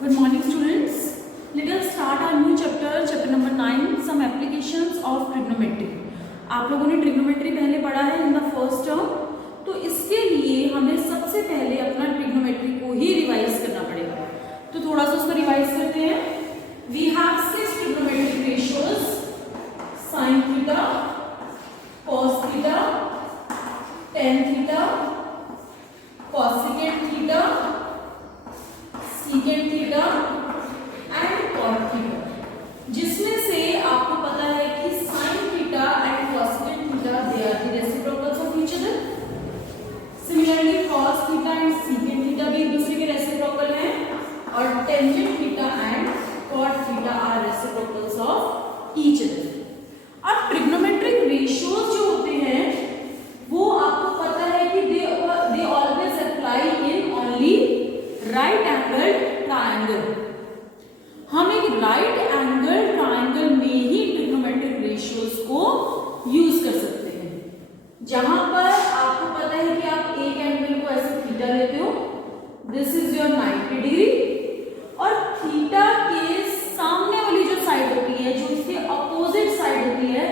Good morning students. Let us start our new chapter number 9, some applications of trigonometry. आप लोगों ने trigonometry पहले पढ़ा है इन द फर्स्ट टर्म, तो इसके लिए हमें सबसे पहले अपना ट्रिग्नोमेट्री को ही रिवाइज करना पड़ेगा। तो थोड़ा सा उसको रिवाइज करते हैं। We have 6 trigonometric ratios, sin theta, cos theta, tan theta, cosecant theta, secant theta and cot theta, जिसमें से आपको पता है कि sin theta and cosecant theta they are the reciprocals of each other. Similarly cos theta and secant theta भी एक दूसरे के रेसिप्रोकल हैं और tangent theta and cot theta are reciprocals of each other. अब ट्रिग्नोमेट्रिक रेशियोज जो होते हैं वो आपको पता है कि they always apply in only right angle triangle. हम एक राइट एंगल ट्रायंगल में ही ट्रिग्नोमेट्रिक रेशियोज को यूज कर सकते हैं, जहां पर आपको पता है कि आप एक एंगल को ऐसे थीटा लेते हो, दिस इज योर 90 डिग्री, और थीटा के सामने वाली जो साइड होती है, जो इसके अपोजिट साइड होती है,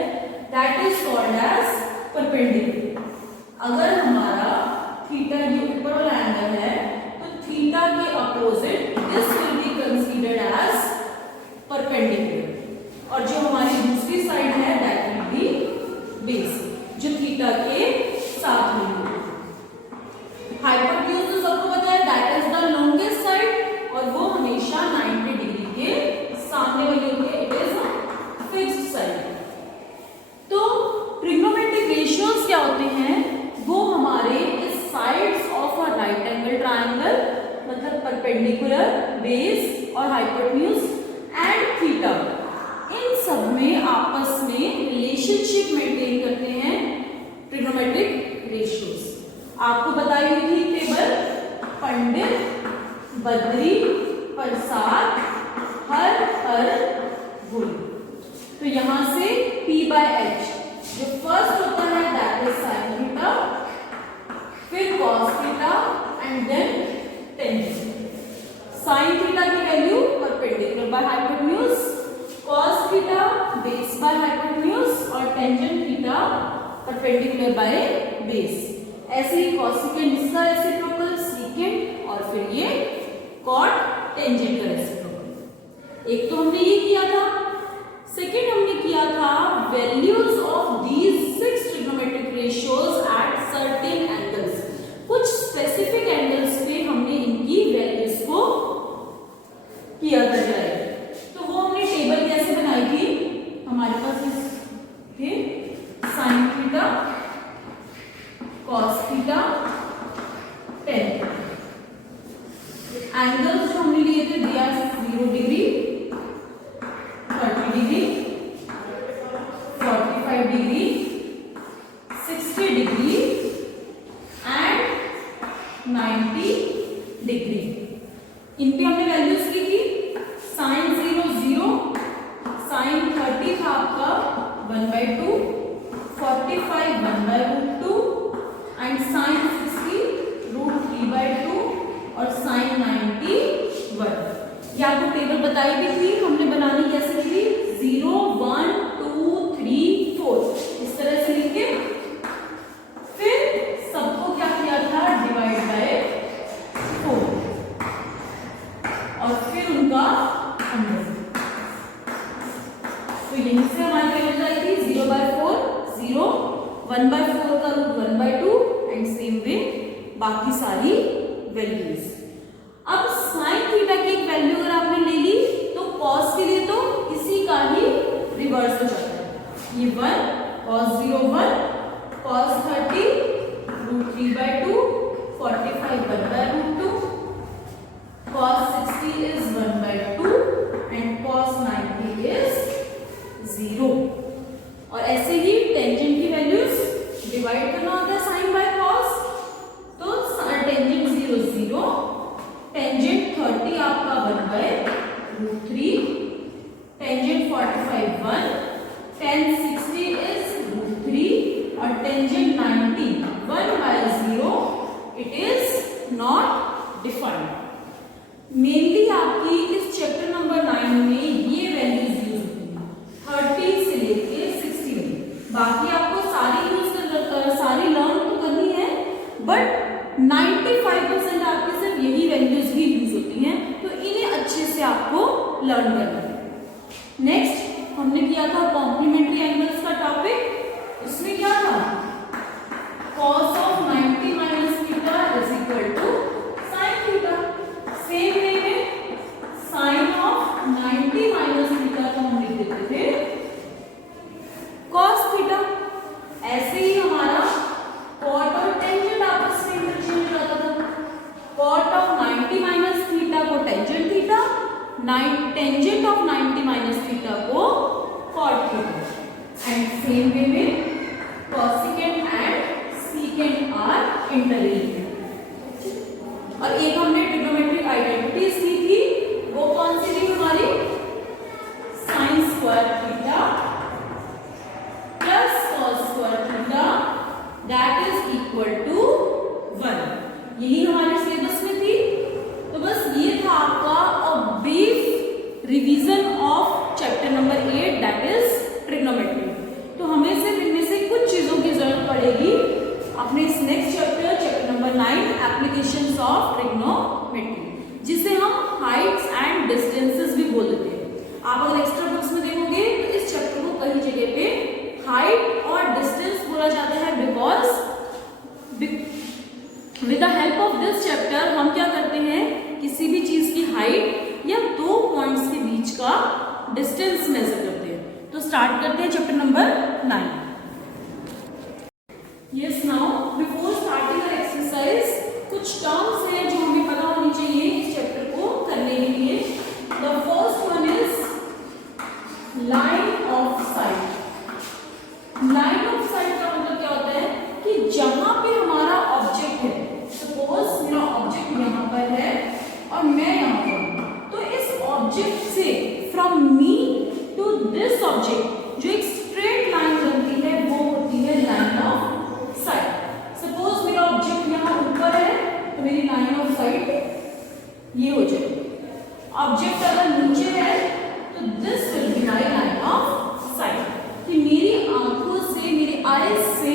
that is called as perpendicular. अगर हमारा थीटा ये ऊपर वाला एंगल है तो थीटा के opposite this will be considered as perpendicular, और जो हमारी दूसरी साइड है दैट विल बी बेस, जो थीटा के साथ में है। हाइपोटेन्यूज तो सबको पता है, that is the longest side, और वो हमेशा 90 डिग्री के सामने वाली होती है, इट इज फिक्स्ड साइड। तो ट्रिग्नोमेट्रिक रेशियोज क्या होते हैं, वो हमारे इस sides of a right angle triangle, मतलब परपेंडिकुलर, बेस और हाइपोटेन्यूज एंड थीटा, इन सब में आपस में रिलेशनशिप मेंटेन करते हैं ट्रिग्नोमेट्रिक रेशियोज। आपको बताई हुई थी टेबल, पंडित, बद्री, प्रसाद, हर भूल। तो यहां से P/H जो फर्स्ट होता है दैट इज sin थीटा, फिर cos theta and then tangent. sin theta की value perpendicular by hypotenuse, cos theta base by hypotenuse और tangent theta perpendicular by base. ऐसे ही cosecant इसका रेसिप्रोकल, secant, और फिर ये cot टेंजेंट का रेसिप्रोकल। एक तो हमने ये किया था। सेकेंड हमने किया था values of these 6 trigonometric ratios at certain angles. कुछ स्पेसिफिक एंगल्स पे हमने इनकी वैल्यूज को किया था डिराइव। तो वो हमने टेबल कैसे बनाई थी, हमारे पास थे sin theta, cos theta, tan। Angles जो हमने लिए थे they are 0 degree, 30 degree, 45 degree, 60 degree and 90 degree. इन पे हमने वैल्यूज की थी। sin 0 0, sin 30 था आपका 1/2, 45 1/√2 एंड sin 60 √3/2 और sin 90 1। ये आपको टेबल बताई भी थी, हमने बनानी कैसे थी, 0 1 2 3 4 इस तरह से लिख के फिर सबको क्या किया था, डिवाइड बाय 4 और फिर उनका अंडर। तो यहीं से हमारी वैल्यू आई थी 0/4 0, 1/4 का रूट 1/2 एंड सेम वे बाकी सारी वैल्यूज। अब sin थीटा की एक वैल्यू अगर आपने ले ली तो cos के लिए तो इसी का ही रिवर्स हो जाता है। ये 1 cos 0 1, cos 30 √3/2, 45 1/√2, cos 60 is 1/2 and cos 90 is 0। और ऐसे ही टेंजेंट की वैल्यूज डिवाइड करना होता है sin बाय cos, तो टेंजेंट 0 0, टेंजेंट 30 आपका 1/√3, टेंजेंट 45 1, tan 60 is √3 और tangent 90 1/0, it is not defined. Mainly आपकी आपको लर्न करना है। नेक्स्ट हमने किया था कॉम्प्लीमेंट्री एंगल्स का टॉपिक। उसमें क्या था, cos of 90 minus theta is equal to sin theta। Same way में sin of 90 minus theta को हम लिख देते थे cos theta। ऐसे ही हमारा cot और tangent आपस में इंटरचेंज हो जाता था। cot of 90 minus theta को tangent theta, tangent of 90 minus theta को cot theta। And same way में cosecant and secant are interlinked। और एक हमने ट्रिग्नोमेट्रिक आइडेंटिटीज ली थी, वो कौन सी थी हमारी, sin square theta plus cos square theta that is equal to 1। यही हमारे सिलेबस में थी। तो बस ये था आपका a brief revision of chapter number 8 that is trigonometry. तो हमें सिर्फ इनमें से कुछ चीजों की जरूरत पड़ेगी अपने इस next chapter number 9 applications of trigonometry, जिसे हम हाइट्स एंड डिस्टेंसेस भी बोल देते हैं। आप अगर एक्स्ट्रा बुक्स में देखोगे तो इस चैप्टर को कई जगह पे हाइट और डिस्टेंस बोला जाता है, because with the help of this chapter हम क्या करते हैं, किसी भी चीज की हाइट या दो पॉइंट्स के बीच का डिस्टेंस मेजर करते हैं। तो स्टार्ट करते हैं chapter number 9। Yes, now before starting our exercise, कुछ टर्म्स हैं जो हमें पता होनी चाहिए इस चैप्टर को करने के लिए। The first one is line of sight। line of sight का मतलब क्या होता है कि जहां पे हमारा ऑब्जेक्ट है, सपोज मेरा ऑब्जेक्ट यहाँ पर है और मैं यहाँ पर हूँ, तो इस ऑब्जेक्ट से from me to this object जो एक स्ट्रेट लाइन बनती है वो होती है लाइन ऑफ साइट। सपोज मेरा ऑब्जेक्ट यहाँ ऊपर है तो मेरी लाइन ऑफ साइट ये हो जाएगी। ऑब्जेक्ट अगर नीचे है तो this will be my line of site. कि मेरी आंखों से, मेरे आईज से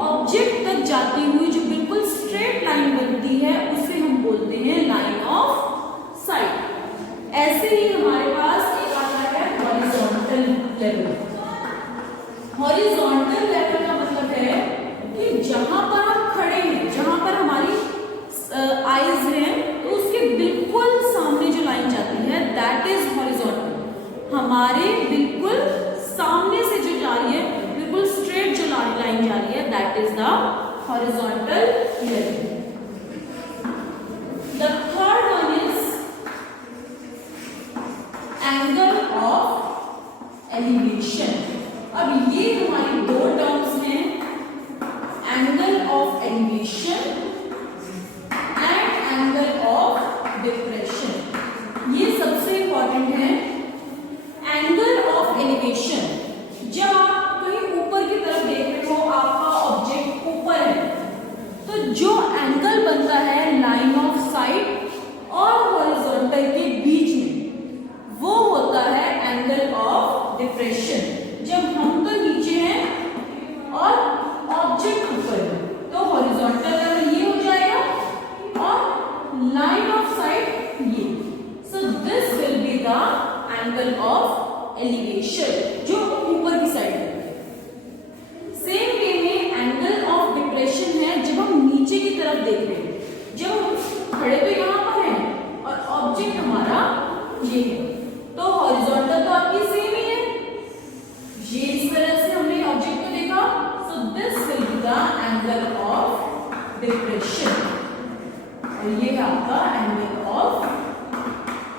ऑब्जेक्ट तक जाती हुई जो बिल्कुल स्ट्रेट लाइन बनती है उसे हम बोलते हैं लाइन ऑफ साइट। ऐसे ही हमारे पास एक आता है हॉरिजॉन्टल लेवल। हॉरिजॉन्टल लेवल का मतलब है कि जहां पर हम खड़े हैं, जहां पर हमारी आईज हैं, तो उसके बिल्कुल सामने जो लाइन जाती है दैट इज हॉरिजॉन्टल। हमारे बिल्कुल सामने से जो जा रही है, बिल्कुल स्ट्रेट जो लाइन जा रही है that is the horizontal level. The third one is angle of elevation. अब ये हमारी दो टर्म्स हैं, angle of elevation and angle of depression. ये सबसे इंपॉर्टेंट है। एंगल ऑफ एलिवेशन, जब आप कहीं ऊपर की तरफ देख रहे हो, आपका ऑब्जेक्ट ऊपर है, तो जो एंगल बनता है लाइन ऑफ साइट और हॉरिजॉन्टल के बीच में, वो होता है एंगल ऑफ डिप्रेशन। जब हम तो नीचे हैं और ऑब्जेक्ट ऊपर है तो हॉरिजॉन्टल लेवल ये हो जाएगा और लाइन ऑफ साइट ये। So this will be the angle of elevation जो ऊपर की साइड है। सेम वे में एंगल ऑफ डिप्रेशन है जब हम नीचे की तरफ देख रहे हैं। जब हम खड़े तो यहाँ पर हैं और ऑब्जेक्ट हमारा ये है, तो हॉरिजॉन्टल तो आपकी सेम ही है, ये इस तरह से हमने ऑब्जेक्ट को देखा। So this will be the angle of depression और ये है आपका angle of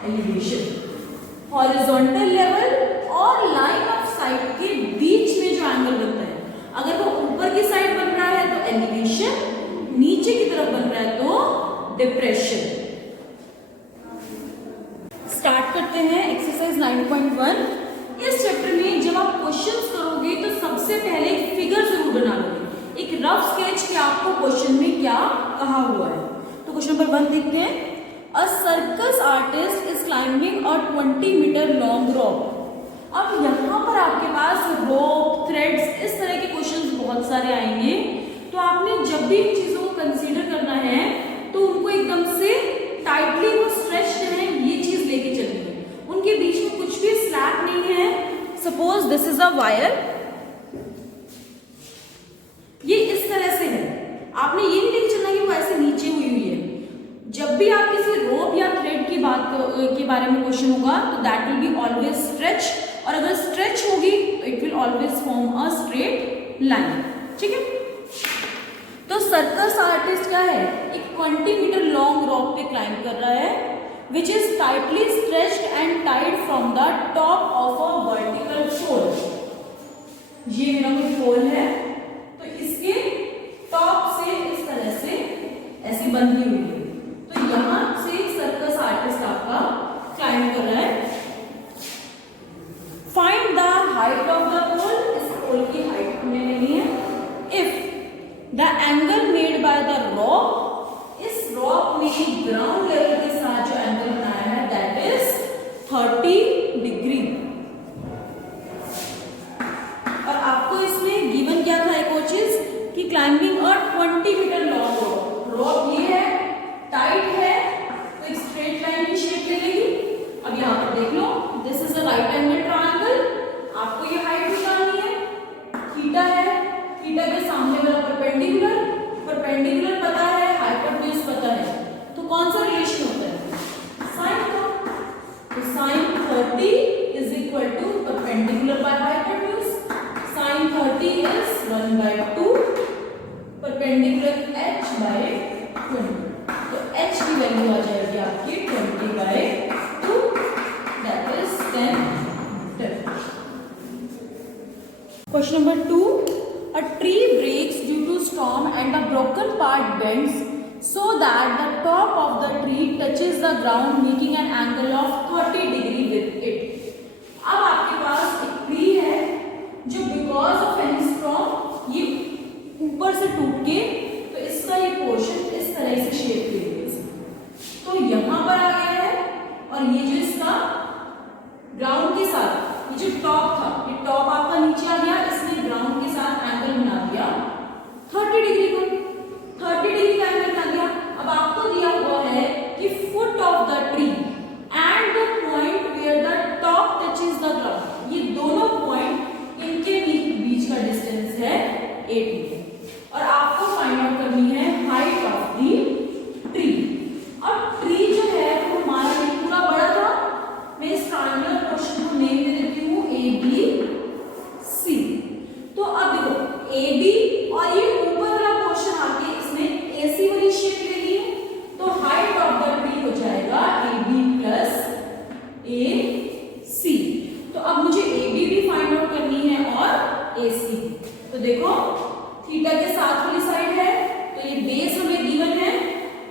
elevation. Horizontal level और लाइन ऑफ साइट के बीच में जो एंगल बनता है, अगर वो ऊपर की साइड बन रहा है तो एलिवेशन, नीचे की तरफ बन रहा है तो डिप्रेशन। स्टार्ट करते हैं एक्सरसाइज 9.1। इस चैप्टर में जब आप क्वेश्चंस करोगे तो सबसे पहले एक फिगर जरूर बना लोगे, एक रफ स्केच कि आपको क्वेश्चन में क्या कहा हुआ है। तो क्वेश्चन नंबर 1 देखते हैं। A circus artist is climbing a 20 metre long rock. अब यहाँ पर आपके पास रोप, थ्रेड्स, इस तरह के क्वेश्चंस बहुत सारे आएंगे। तो आपने जब भी इन चीजों को कंसीडर करना है तो उनको एकदम से टाइटली वो स्ट्रेच है ये चीज लेके चलनी है। दिस इज अ वायर, ये इस तरह से है, आपने ये नहीं लेके चलना कि वो ऐसे नीचे हुई हुई है। जब भी आप किसी रोप या थ्रेड की बात के बारे में क्वेश्चन होगा तो that will be always stretch, और अगर स्ट्रेच होगी तो it will always form a straight line. ठीक है, तो सर्कस आर्टिस्ट क्या है, एक 20 मीटर लॉन्ग रॉक पे क्लाइंब कर रहा है which is tightly stretched and tied from the top of a vertical pole. ये मेरा कोई पोल है तो इसके टॉप से इस तरह से ऐसी बंधी हुई है, तो यहां से सर्कस आर्टिस्ट आपका क्लाइंब कर रहा है। Find the height of the pole, इस पोल की हाइट हमने लेनी है। If the angle made by the rock, इस रॉक ने ग्राउंड लेवल के साथ जो एंगल बनाया है दैट इज 30 डिग्री। और आपको इसमें गिवन क्या था एक और चीज कि climbing a 20 metre long rock, rock ये है, टाइट है, तो एक स्ट्रेट लाइन की शेप ले लेगी। अब यहाँ पर देख लो, this is a right angle triangle, आपको ये हाइट निकालनी है, थीटा है, थीटा के सामने वाला परपेंडिकुलर, परपेंडिकुलर पता है, हाइपोटेन्यूज पता है, तो कौन सा रिलेशन होता है, साइन का। तो sine 30 is equal to perpendicular by hypotenuse, sine 30 is 1/2 perpendicular h by 20, तो h की वैल्यू आ जाएगी आपकी 20/2, that is 10. Question number 2. A tree breaks due to storm and the broken part bends so that the top of the tree touches the ground making an angle of 30 degree with it. अब आपके पास एक tree है जो because of any storm ये ऊपर से टूट के, तो इसका ये पोर्शन इस तरह से शेप ले लिया, तो यहां पर आ गया है, और ये जो इसका ग्राउंड के साथ ये जो टॉप था, ये टॉप आपका नीचे आ गया, इसने ग्राउंड के साथ एंगल बना दिया 30 डिग्री को, 30 डिग्री का एंगल बना दिया। अब आपको दिया हुआ है कि foot of the tree and the point where the top touches the ground, ये दोनों पॉइंट इनके बीच का डिस्टेंस है 8 मीटर, और आपको फाइंड आउट करनी है हाइट ऑफ द ट्री। अब ट्री जो है वो हमारा ये पूरा बड़ा था, मैं इस ट्रायंगुलर पोर्शन को नेम दे देती हूँ ABC। तो अब देखो AB और ये ऊपर वाला पोर्शन आके इसने AC वाली शेप ले ली है, तो हाइट ऑफ द ट्री हो जाएगा AB प्लस AC। तो अब मुझे AB भी फाइंड आउट करनी है और AC। तो देखो थीटा के साथ वाली साइड है, तो ये बेस हमें गिवन है,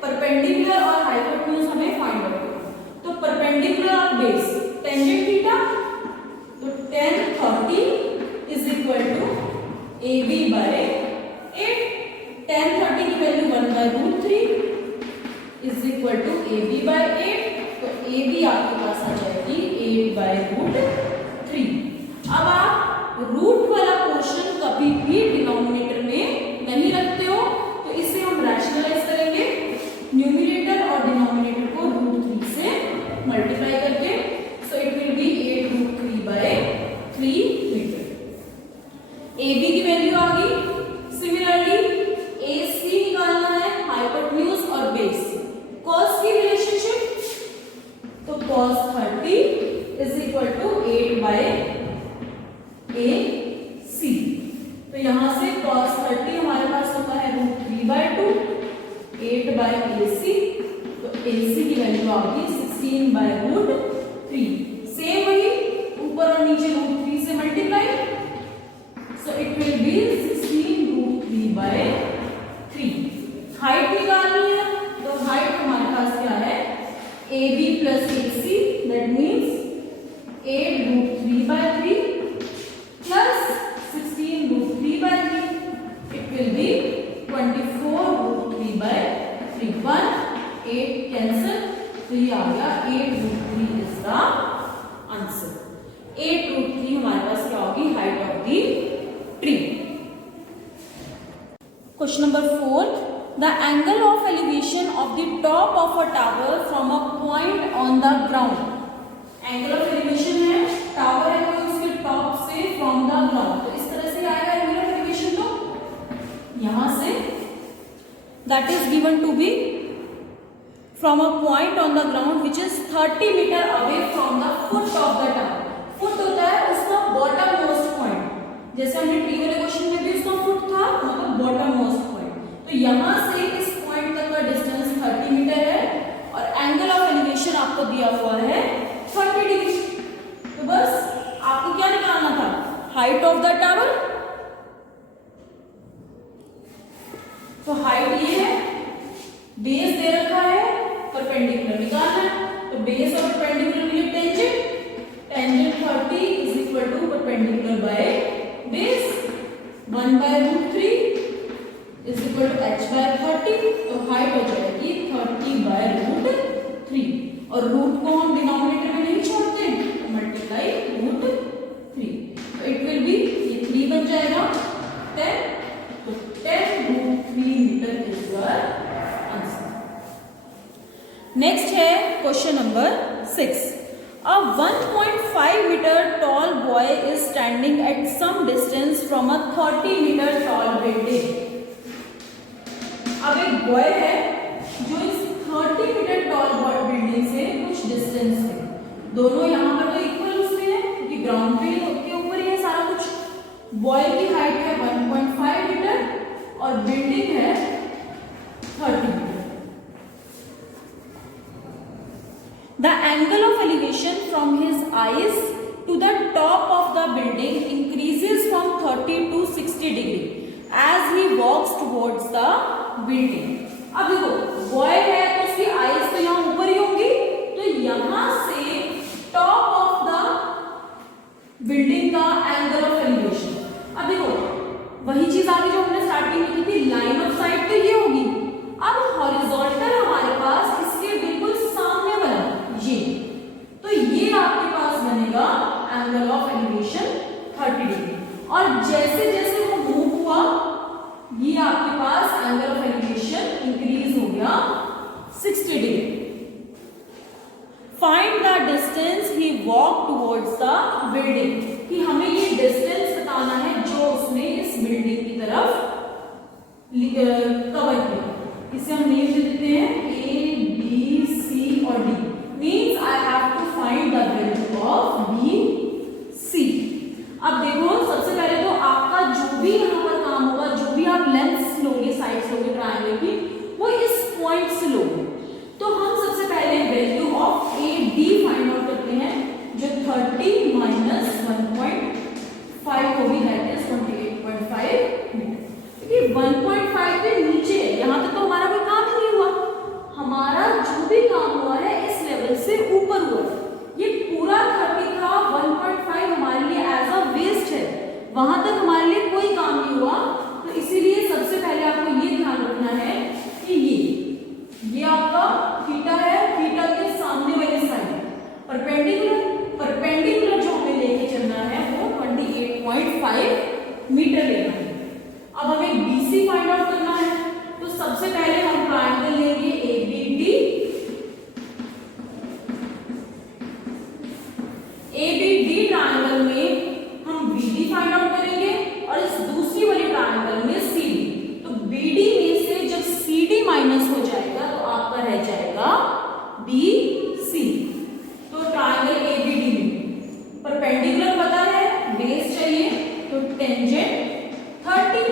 परपेंडिकुलर और हाइपोटेन्यूज हमें फाइंड आउट करना। तो परपेंडिकुलर और बेस टेंजेंट थीटा, तो tan 30 is equal to AB by 8, tan 30 की वैल्यू 1/√3 is equal to AB by 8, तो AB आपके पास आ जाएगी 8/√3। अब आप रूट वाला पोर्शन कभी भी डिनोमिनेटर में नहीं रखते हो, तो इसे हम रैशनलाइज करेंगे, न्यूमरेटर और डिनोमिनेटर को √3 से मल्टीप्लाई करके, so it will be 8√3/3 metre. AB की वैल्यू आ गई। सिमिलरली AC निकालना है, हाइपोटेन्यूज और बेस, cos की रिलेशनशिप, तो cos 30 is equal to 8/AC। तो यहां से cos 30 हमारे पास होता है √3/2, 8/AC, तो AC की वैल्यू आ गई 16/√3। सेम वही ऊपर और नीचे √3 से multiply, so it will B 16√3/3। Height निकालनी है, तो हाइट हमारे पास क्या है, AB plus AC, that means 8√3/3 plus 16√3/3, it will B 24√3/3। 1 8 cancel, तो ये आ गया 8√3 इज द आंसर। 8√3 हमारे पास क्या होगी, height of the tree. Question number 4. The angle of elevation of the top of a tower from a point on the ground. Angle of elevation है, tower है तो उसके टॉप से that is given to be from a point on the ground which is 30 meter away from the foot of the tower. Foot होता है उसका bottom most point, जैसे हमने टी वाले क्वेश्चन में भी उसका फुट था, मतलब बॉटम मोस्ट पॉइंट। तो यहाँ से इस पॉइंट तक का डिस्टेंस 30 मीटर है और एंगल ऑफ एलिवेशन आपको दिया हुआ है 30 डिग्री। तो बस आपको क्या निकालना था, हाइट ऑफ द टावर। तो हाइट ये है, बेस दे रखा है, परपेंडिकुलर निकालना है। तो बेस और परपेंडिकुलर के लिए tangent 30 is equal to perpendicular by base 1 by √3 is equal to h by 30। तो हाइट हो जाएगी 30 by √3 और रूट को हम डिनोमिनेटर में नहीं छोड़ते, मल्टीप्लाई √3। तो इट विल बी, ये 3 बन जाएगा 10, तो 10√3 metre is your answer. Next है question number 6। A 1.5 meter tall boy is standing at some distance from a 30 meter tall building। अब एक बॉय है जो इस 30 मीटर टॉल बिल्डिंग से कुछ डिस्टेंस है। दोनों यहाँ पर तो इक्वल उसमें है क्योंकि ग्राउंड पे के ऊपर ही है सारा कुछ। बॉय की हाइट है 1.5 मीटर और बिल्डिंग है 30 metre. The angle of elevation from his eyes to the top of the building increases from 30 to 60 degree as he walks towards the building। अब देखो बॉय है तो उसकी आईज तो यहाँ ऊपर ही होंगी, तो यहाँ से टॉप ऑफ द बिल्डिंग का एंगल ऑफ एलिवेशन। अब देखो वही चीज आगे जो हमने स्टार्टिंग में की थी, लाइन ऑफ साइट तो ये होगी। अब हॉरिजॉन्टल हमारे पास इसके बिल्कुल सामने वाला ये, तो ये आपके पास बनेगा एंगल ऑफ एलिवेशन 30 डिग्री। और जैसे जैसे वो मूव हुआ ये आपके पास एंगल ऑफ एलिवेशन इंक्रीज हो गया 60 degree. Find the distance he walk towards the building, कि हमें ये डिस्टेंस बताना है जो उसने इस बिल्डिंग की तरफ कवर किया। इसे हम नेम दे देते हैं A, B, C और D। Means I have to find the value of B, C। अब देखो सबसे पहले तो आपका जो भी यहाँ पर काम होगा, जो भी आप लेंथ लोगे, साइड्स लोगे ट्रायंगल की, वो इस पॉइंट से लोगे। तो हम सबसे पहले value of A, D find out करते हैं, जो 30 माइनस 1.5 होगी, दैट इज 28.5 मीटर। क्योंकि 1.5 के नीचे यहाँ तक तो हमारा कोई काम ही नहीं हुआ, हमारा जो भी काम हुआ है इस लेवल से ऊपर हुआ। ये पूरा 30 था, 1.5 हमारे लिए एज अ वेस्ट है, वहां तक हमारे लिए कोई काम नहीं हुआ। तो इसीलिए सबसे पहले आपको ये ध्यान रखना है कि ये आपका थीटा है, थीटा के सामने वाली साइड परपेंडिकुलर जो हमें लेके चलना है वो 28.5 मीटर लेना है। अब हमें BC फाइंड आउट करना है, तो सबसे पहले हम ट्रायंगल लेंगे ABD। ABD ट्रायंगल में हम BD फाइंड आउट करेंगे और इस दूसरी वाली ट्रायंगल में CD। तो BD में से जब CD माइनस हो जाएगा तो आपका रह जाएगा BC। तो ट्रायंगल ABD में परपेंडिकुलर पता है, बेस चाहिए, तो tangent 30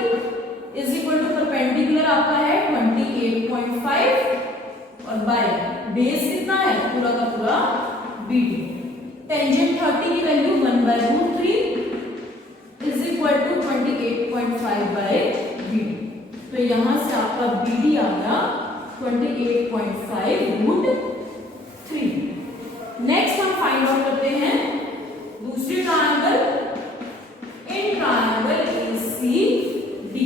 is equal to perpendicular आपका है 28.5 और बाय बेस कितना है पूरा का पूरा BD। टेंजेंट 30 की value 1 by √3 is equal to 28.5 by BD। तो यहां से आपका BD आ गया 28.5 √3। नेक्स्ट हम फाइंड आउट करते हैं दूसरी ट्रायंगल, इन ट्रायंगल ACD।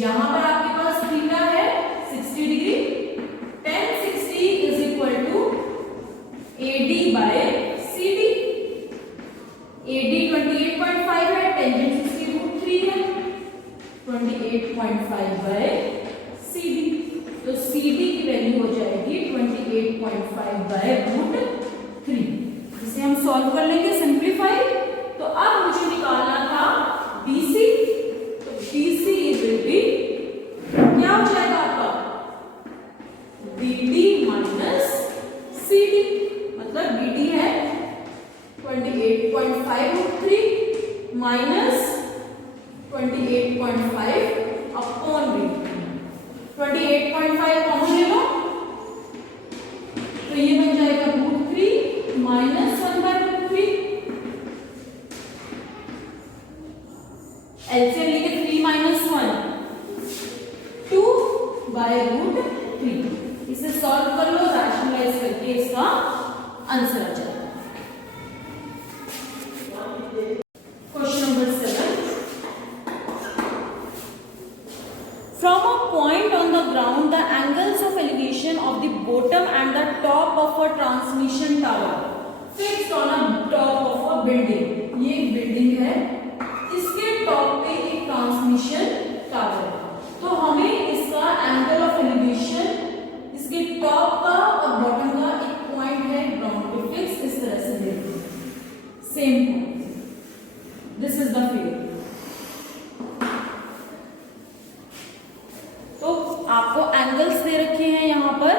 यहां पर आपके पास थीटा है 60 degree, tan 60 is equal to AD by CD। AD 28.5 है, टेंजेंट 60 √3 है, 28.5 बाय CD। तो CD की वैल्यू हो जाएगी 28.5 बाय √3। इसे हम सॉल्व कर लेंगे, सिंप्लीफाई। तो अब मुझे निकालना था BC, तो BC विल बी क्या हो जाएगा 28.5 root 3 minus 28.5 upon root 28.5 common ले लो तो ये बन जाएगा root 3 minus 1 by root 3। LCM लेके 3 माइनस 1 2 बाय रूट 3। इसे सॉल्व कर लो, रैशनलाइज करके इसका आंसर आ जाएगा। Question number 7, from a point on the ground the angles of elevation of the bottom and the top of a transmission tower fixed on a top of a building। ये एक building है, इसके top पे एक transmission tower है, तो हमें इसका एंगल ऑफ एलिवेशन इसके टॉप का और बॉटम का एक पॉइंट है ग्राउंड पे फिक्स, इस तरह से देते हैं same point. This is the figure. तो आपको एंगल्स दे रखे हैं यहां पर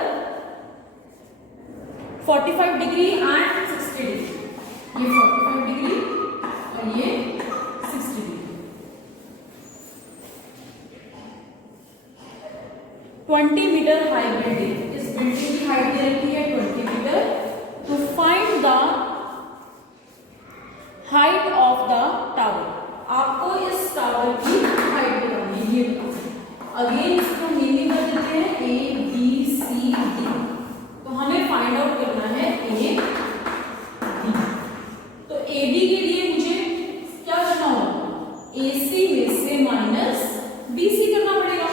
45 डिग्री एंड 60 डिग्री। ये 45 डिग्री और ये 60 डिग्री। 20 मीटर हाई बिल्डिंग, इस बिल्डिंग की हाइट दे रखी है 20 मीटर। तो find the height of the tower. आपको इस टावर की हाइट बतानी है। ये अगेन इसको मीनिंग कर देते हैं ए बी सी डी। तो हमें फाइंड आउट करना है ए बी। तो ए बी के लिए मुझे क्या करना होगा, ए सी में से माइनस बी सी करना पड़ेगा।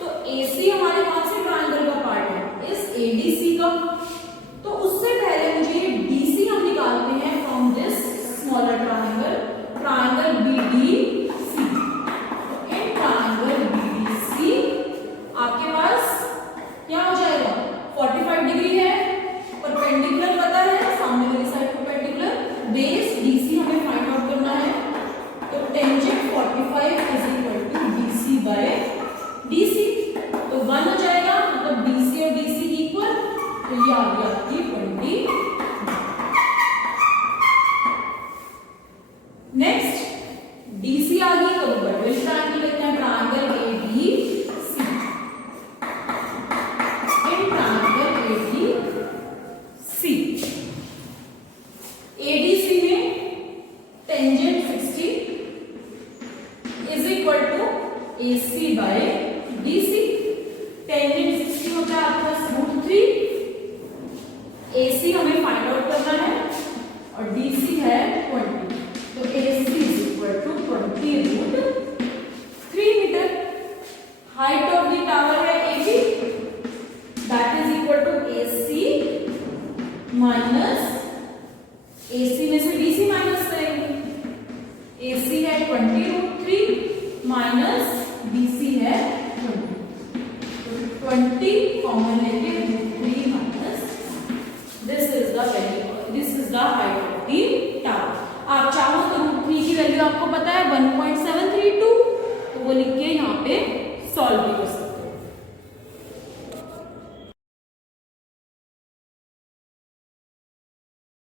तो ए सी हमारे कौन से ट्रायंगल का पार्ट है, इस ए डी सी का। तो उससे पहले मुझे डी सी हम निकालते हैं from this smaller triangle, triangle B D आपके पास क्या हो जाएगा 45 डिग्री है, परपेंडिकुलर पता है, सामने वाली साइड परपेंडिकुलर, बेस डीसी हमें फाइंड आउट करना है। तो tangent 45 is equal to BC by DC. तो 1 हो जाएगा, मतलब बीसी और डीसी इक्वल। तो ये आ गया आपकी 20। नेक्स्ट डीसी आ गई, तो बड़े ट्रायंगल लेते हैं, ट्रायंगल ए बी एडीसी में tangent 60 is equal to AC by DC. Tangent 60 होता है आपके पास रूट 3। एसी हमें फाइंड आउट करना है और डीसी है 20। तो AC is equal to 20 root 3 metre. Height of the tower है AB, that is equal to AC minus AC में से बीसी माइनस करेंगे। एसी है 20 रूट 3 माइनस बीसी है 20। तो 20 कॉमन लेके root 3 minus this is the value, this is the height of the tower. आप चाहो तो रूट 3 की वैल्यू आपको पता है 1.732, तो वो लिख के यहाँ पे सॉल्व भी कर सकते हैं।